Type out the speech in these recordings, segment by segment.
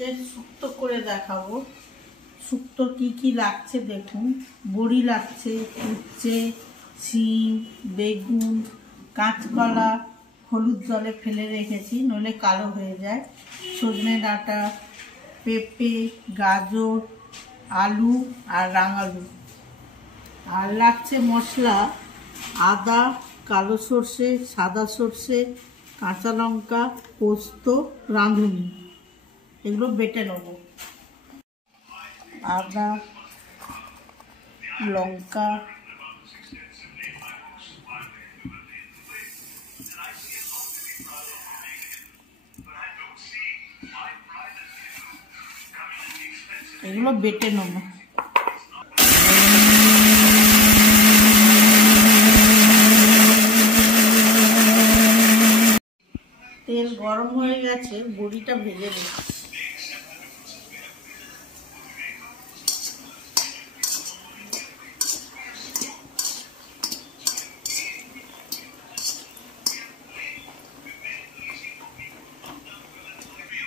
আজকে শুক্তো করে দেখাবো। শুক্তো কি কি লাগছে দেখুন। বড়ি লাগছে, উচ্ছে, শিম, বেগুন, কাঁচকলা হলুদ জলে ফেলে রেখেছি নইলে কালো হয়ে যায়, সজনে ডাঁটা, পেঁপে, গাজর, আলু আর রাঙালু। আর লাগছে মশলা আদা, কালো সর্ষে, সাদা সর্ষে, কাঁচা লঙ্কা, পোস্ত, রাঁধুনি। এগুলো বেটে নেব। আদা, লঙ্কা, এগুলো বেটে নেব। তেল গরম হয়ে গেছে, বড়িটা ভেজে নিচ্ছি।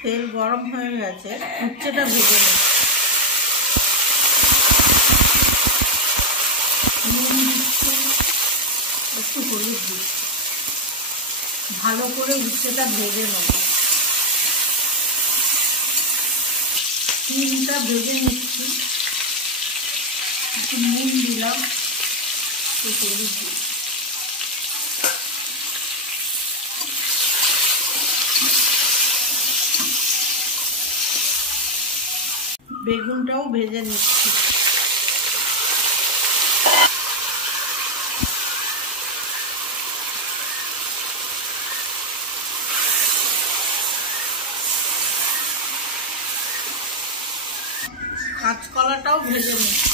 তেল গরম হয়ে গেছে, উচ্ছেটা ভেজে নিচ্ছি। নুন দিচ্ছি, একটু হলুদ দিচ্ছি। ভালো করে উচ্ছেটা ভেজে নেব। শিমটা ভেজে নিচ্ছি, একটু নুন দিলাম, একটু হলুদ দিচ্ছি। বেগুনটাও ভেজে নিচ্ছি। কাঁচকলাটাও ভেজে নিচ্ছি।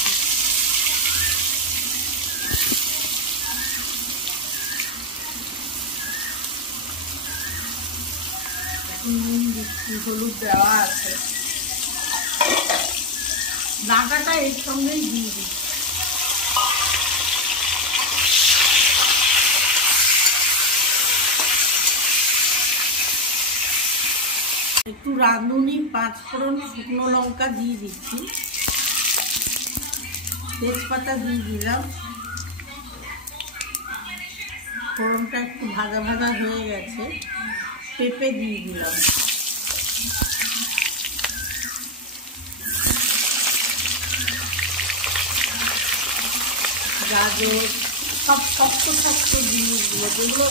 নুন দিচ্ছি, হলুদ দেওয়া আছে। ডাঁটাটা এর সঙ্গেই দিয়ে দিচ্ছি। একটু রাঁধুনি, পাঁচফোড়ন, শুকনো লঙ্কা দিয়ে দিচ্ছি। তেজপাতা দিয়ে দিলাম। ফোড়নটা একটু ভাজা ভাজা হয়ে গেছে, পেঁপে দিয়ে দিলাম। গাজর সব শক্ত শক্ত জিনিসগুলো, যেগুলো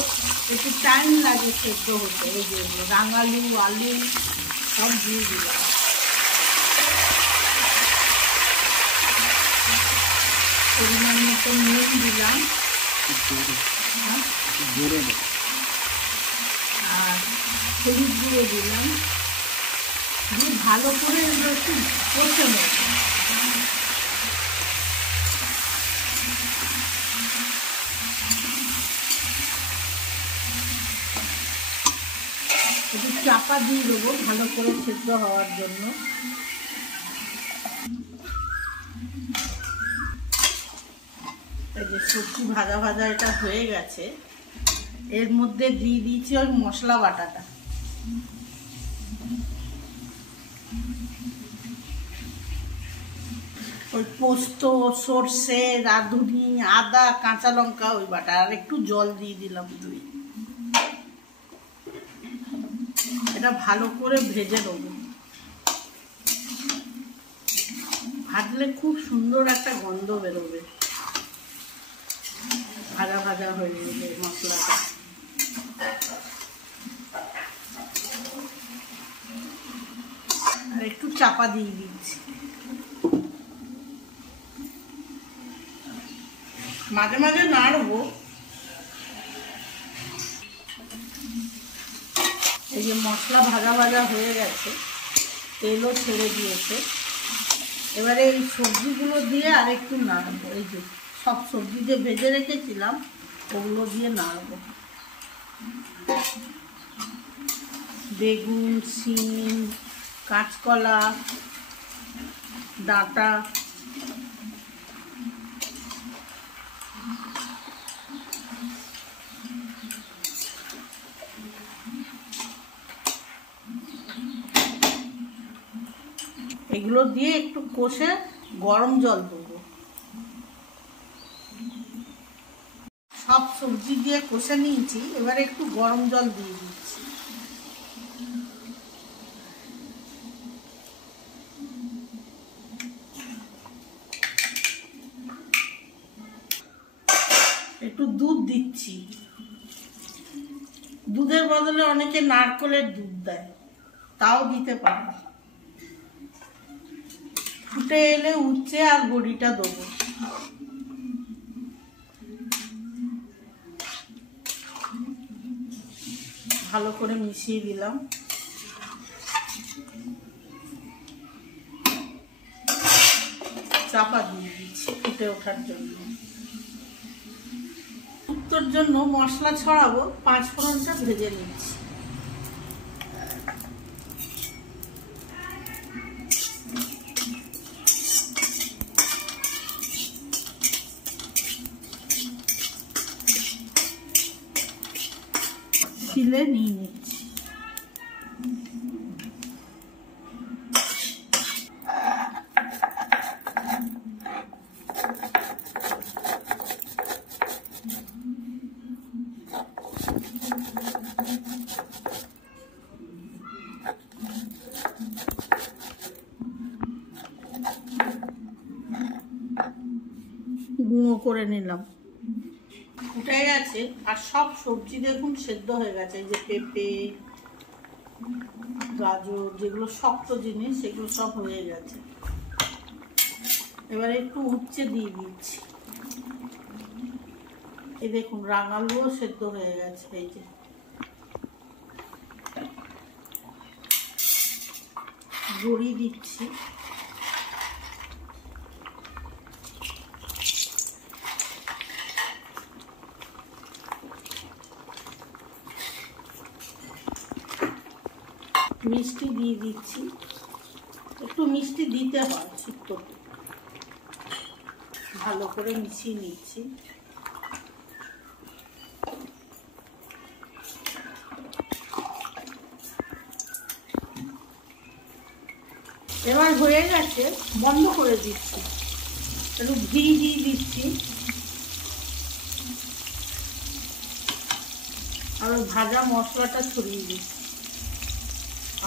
একটু টাইম লাগে সেদ্ধ হতে, এই যেগুলো রাঙালু, আলু সব দিয়ে দিলাম। পরিমাণ মতো নুন দিলাম আর হলুদ গুঁড়ো দিলাম। দিয়ে ভালো করে একটু কষে নেব। একটু চাপা দিয়ে দেবো ভালো করে সেদ্ধ হওয়ার জন্য। এই যে সবজি ভাজা ভাজা এটা হয়ে গেছে, এর মধ্যে দিয়ে দিয়েছি ওই মশলা বাটাটা। ওই পোস্ত, সর্ষে, রাঁধুনি, আদা, কাঁচা লঙ্কা, ওই বাটা। আর একটু জল দিয়ে দিলাম দুই। এটা ভালো করে ভেজে নেব। ভাজলে খুব সুন্দর একটা গন্ধ বেরোবে। ভাজা ভাজা হয়ে যাবে মশলাটা। আর একটু চাপা দিয়ে দিচ্ছি। মাঝে মাঝে নাড়বো। এই যে মশলা ভাজা ভাজা হয়ে গেছে, তেলও ছেড়ে দিয়েছে। এবারে এই সবজিগুলো দিয়ে আর একটু নাড়বো। এই যে সব সবজি যে ভেজে রেখেছিলাম ওগুলো দিয়ে নাড়বো। বেগুন, শিম, কাঁচকলা, ডাঁটা, এগুলো দিয়ে একটু কষে গরম জল দেবো। সব সবজি দিয়ে কষে নিয়েছি, এবারে একটু গরম জল দিয়ে দিচ্ছি। একটু দুধ দিচ্ছি। দুধের বদলে অনেকে নারকেলের দুধ দেয়, তাও দিতে পারে। ফুটে এলে উচ্ছে আর বড়িটা দেবো। ভালো করে মিশিয়ে দিলাম। চাপা দিয়ে দিচ্ছি ফুটে ওঠার জন্য। শুক্তোর জন্য মশলা ছড়াবো, 5 ফোড়নটা ভেজে নিচ্ছি। ছিলে নিয়ে নিচ্ছি। গুঁড়ো করে নিলাম। উঠে গেছে। আর সব সবজি দেখুন সেদ্ধ হয়ে গেছে। এই যে পেঁপে, গাজর, যেগুলো শক্ত জিনিস সেগুলো সব হয়ে গেছে। এবারে একটু উচ্ছে দিয়ে দিচ্ছি। এই দেখুন রাঙালুও সেদ্ধ হয়ে গেছে। এই যে বড়ি দিচ্ছি। মিষ্টি দিয়ে দিচ্ছি। একটু মিষ্টি দিতে হয় শুক্তোতে। ভালো করে মিশিয়ে নিচ্ছি। এবার হয়ে গেছে, বন্ধ করে দিচ্ছি। একটু ঘি দিয়ে দিচ্ছি। আর ভাজা মশলাটা ছড়িয়ে দিচ্ছি।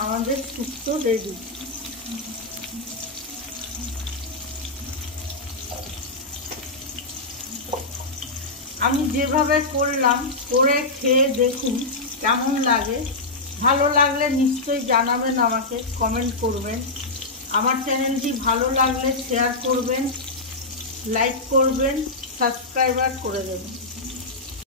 আমাদের শুক্তো রেডি। আমি যেভাবে করলাম, করে খেয়ে দেখুন কেমন লাগে। ভালো লাগলে নিশ্চয়ই জানাবেন, আমাকে কমেন্ট করবেন। আমার চ্যানেলটি ভালো লাগলে শেয়ার করবেন, লাইক করবেন, সাবস্ক্রাইবার করে দেবেন।